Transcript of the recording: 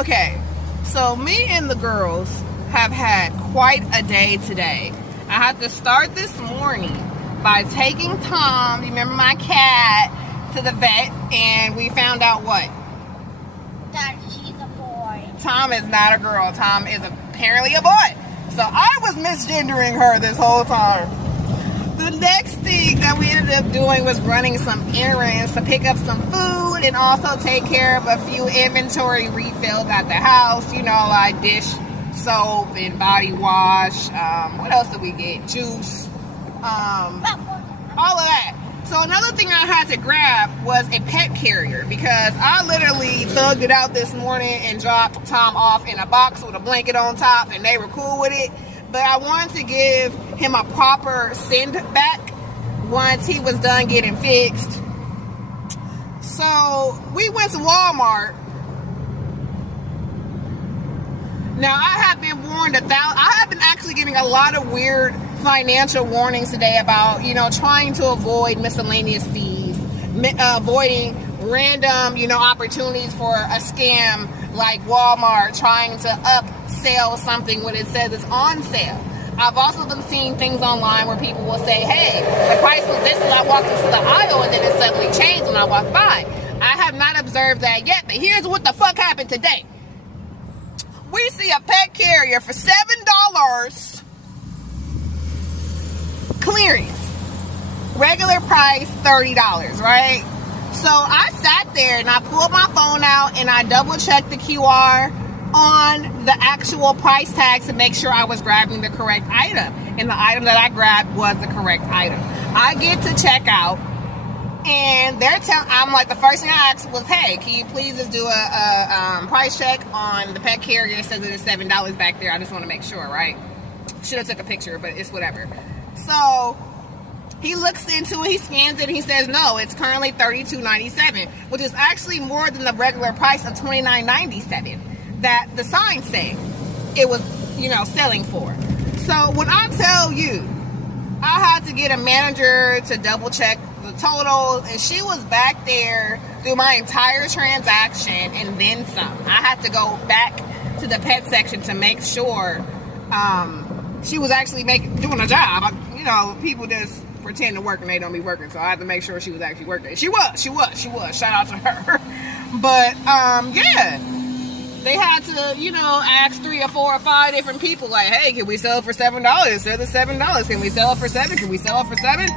Okay, so me and the girls have had quite a day today. I had to start this morning by taking Tom, you remember my cat, to the vet, and we found out what? That she's a boy. Tom is not a girl. Tom is apparently a boy. So I was misgendering her this whole time. The next thing that we ended up doing was running some errands to pick up some food and also take care of a few inventory refills at the house. You know, like dish soap and body wash. What else did we get? Juice. All of that. So another thing I had to grab was a pet carrier because I literally thugged it out this morning and dropped Tom off in a box with a blanket on top and they were cool with it. But I wanted to give him a proper send back once he was done getting fixed. So we went to Walmart. Now I have been warned I have been actually getting a lot of weird financial warnings today about, you know, trying to avoid miscellaneous fees, avoiding random, you know, opportunities for a scam like Walmart trying to upsell something when it says it's on sale. I've also been seeing things online where people will say, hey, the price was this when I walked into the aisle and then it suddenly changed when I walked by. I have not observed that yet, but here's what the fuck happened today. We see a pet carrier for $7 clearance. Regular price $30, right? So I sat there and I pulled my phone out and I double checked the QR on the actual price tags to make sure I was grabbing the correct item. And the item that I grabbed was the correct item. I get to check out and I'm like, the first thing I asked was, hey, can you please just do a price check on the pet carrier? It says it is $7 back there. I just want to make sure, right? Should have took a picture, but it's whatever. So he looks into it, he scans it, and he says, no, it's currently $32.97, which is actually more than the regular price of $29.97 that the sign said it was, you know, selling for. So when I tell you, I had to get a manager to double check the totals, and she was back there through my entire transaction and then some. I had to go back to the pet section to make sure she was actually doing a job. You know, people just pretend to work and they don't be working, so I had to make sure she was actually working. She was. Shout out to her. But yeah, they had to, you know, ask 3 or 4 or 5 different people, like, hey, can we sell it for $7? Said it's $7. Can we sell it for $7? Can we sell it for $7?